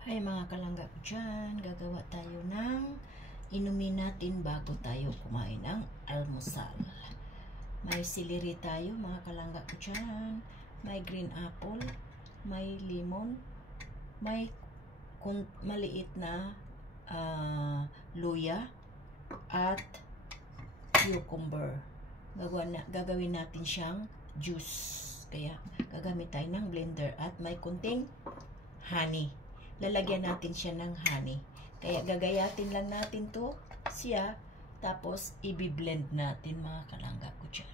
Hi mga kalangga ko dyan, gagawa tayo ng inumin natin bago tayo kumain ng almusal. May celery tayo mga kalangga ko dyan, may green apple, may lemon, may maliit na luya at cucumber. Gagawin natin siyang juice. Kaya gagamit tayo ng blender at may kunting honey. Lalagyan natin siya ng honey. Kaya gagayatin lang natin to siya. Tapos i-blend natin mga kalangga ko dyan.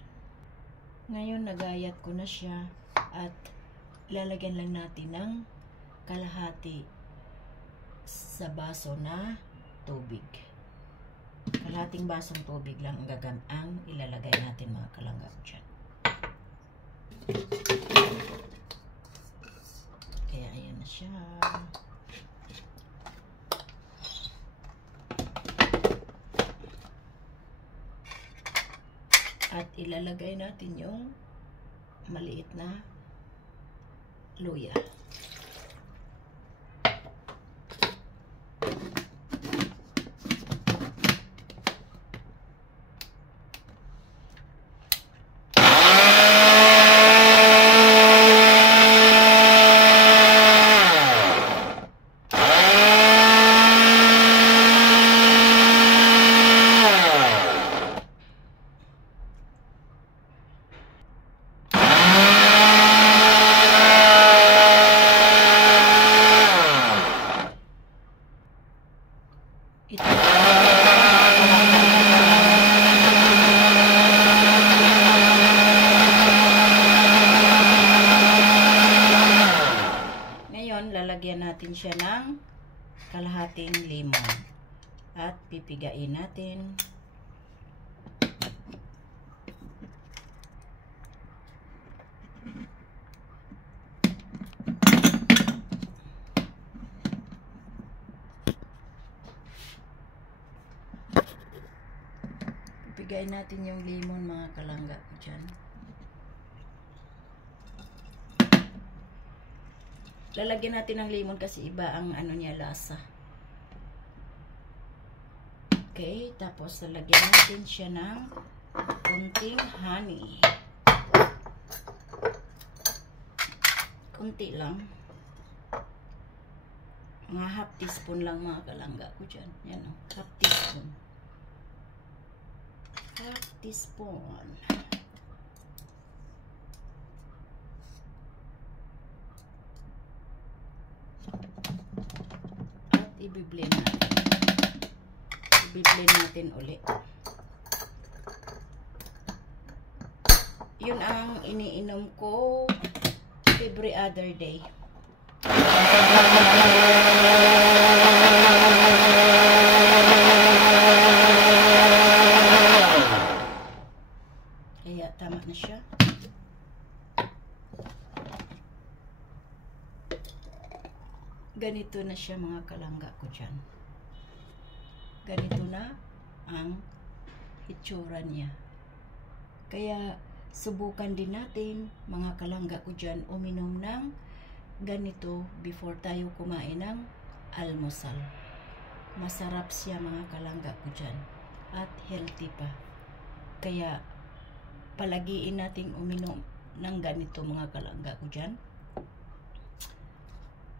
Ngayon nagayat ko na siya. At lalagyan lang natin ng kalahati sa baso na tubig. Kalahating basong tubig lang ang ilalagay natin mga kalangga ko dyan. Kaya ayan na siya. At ilalagay natin yung maliit na luya. Ngayon, lalagyan natin siya ng kalahating lemon at pipigain natin. Pipigain natin yung lemon mga kalangga ko dyan. Lalagyan natin ng lemon kasi iba ang ano niya lasa. Okay, tapos lalagyan natin siya ng kunting honey. Kunti lang. Mga half teaspoon lang mga kalangga ko dyan. Yan o, half teaspoon. Half teaspoon. At i-blend natin. I-blend natin ulit. Yun ang iniinom ko every other day. Kaya tama na siya. Ganito na siya mga kalangga ko dyan. Ganito na ang itsura niya. Kaya subukan din natin mga kalangga ko dyan uminom ng ganito before tayo kumain ng almusal. Masarap siya mga kalangga ko dyan. At healthy pa. Kaya palagiin nating uminom ng ganito mga kalangga ko dyan.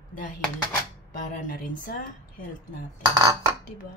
Dahil para na rin sa health natin. Diba?